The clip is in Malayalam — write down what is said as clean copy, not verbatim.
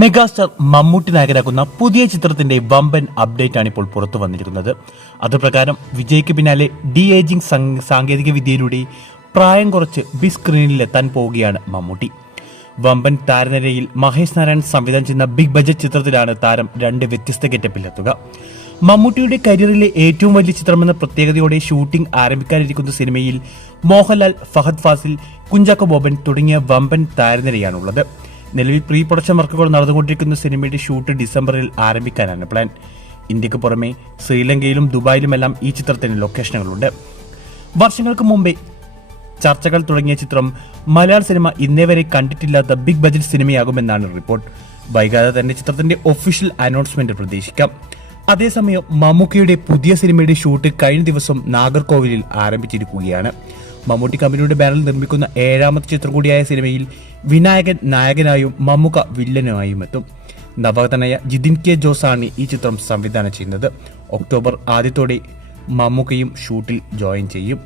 മെഗാസ്റ്റാർ മമ്മൂട്ടി നായകനാക്കുന്ന പുതിയ ചിത്രത്തിന്റെ വമ്പൻ അപ്ഡേറ്റ് ആണ് ഇപ്പോൾ പുറത്തു വന്നിരിക്കുന്നത്. അതുപ്രകാരം വിജയ്ക്ക് പിന്നാലെ ഡി ഏജിംഗ് സാങ്കേതിക വിദ്യയിലൂടെ പ്രായം കുറച്ച് ബിഗ് സ്ക്രീനിലെത്താൻ പോവുകയാണ് മമ്മൂട്ടി. വമ്പൻ താരനിരയിൽ മഹേഷ് നാരായൺ സംവിധാനം ചെയ്യുന്ന ബിഗ് ബജറ്റ് ചിത്രത്തിലാണ് താരം രണ്ട് വ്യത്യസ്ത ഗെറ്റപ്പിലെത്തുക. മമ്മൂട്ടിയുടെ കരിയറിലെ ഏറ്റവും വലിയ ചിത്രമെന്ന പ്രത്യേകതയോടെ ഷൂട്ടിംഗ് ആരംഭിക്കാനിരിക്കുന്ന സിനിമയിൽ മോഹൻലാൽ, ഫഹദ് ഫാസിൽ, കുഞ്ചാക്കോ ബോബൻ തുടങ്ങിയ വമ്പൻ താരനിരയാണുള്ളത്. നിലവിൽ പ്രീ പ്രൊഡക്ഷൻ വർക്കുകൾ നടന്നുകൊണ്ടിരിക്കുന്ന സിനിമയുടെ ഷൂട്ട് ഡിസംബറിൽ ആരംഭിക്കാനാണ് പ്ലാൻ. ഇന്ത്യക്ക് പുറമെ ശ്രീലങ്കയിലും ദുബായിലുമെല്ലാം ഈ ചിത്രത്തിന് ലൊക്കേഷനുകളുണ്ട്. വർഷങ്ങൾക്ക് മുമ്പേ ചർച്ചകൾ തുടങ്ങിയ ചിത്രം മലയാള സിനിമ ഇന്നേ വരെ കണ്ടിട്ടില്ലാത്ത ബിഗ് ബജറ്റ് സിനിമയാകുമെന്നാണ് റിപ്പോർട്ട്. വൈകാതെ തന്നെ ചിത്രത്തിന്റെ ഒഫീഷ്യൽ അനൗൺസ്മെന്റ് പ്രതീക്ഷിക്കാം. അതേസമയം മമ്മൂക്കയുടെ പുതിയ സിനിമയുടെ ഷൂട്ട് കഴിഞ്ഞ ദിവസം നാഗർകോവിലിൽ ആരംഭിച്ചിരിക്കുകയാണ്. മമ്മൂട്ടി കമ്പനിയുടെ ബാനറിൽ നിർമ്മിക്കുന്ന 7ാമത്തെ ചിത്രം കൂടിയായ സിനിമയിൽ വിനായകൻ നായകനായും മമ്മൂക്ക വില്ലനായും എത്തും. നവാഗതനായ ജിതിൻ കെ ജോസാണ് ഈ ചിത്രം സംവിധാനം ചെയ്യുന്നത്. ഒക്ടോബർ ആദ്യത്തോടെ മമ്മൂക്കയും ഷൂട്ടിൽ ജോയിൻ ചെയ്യും.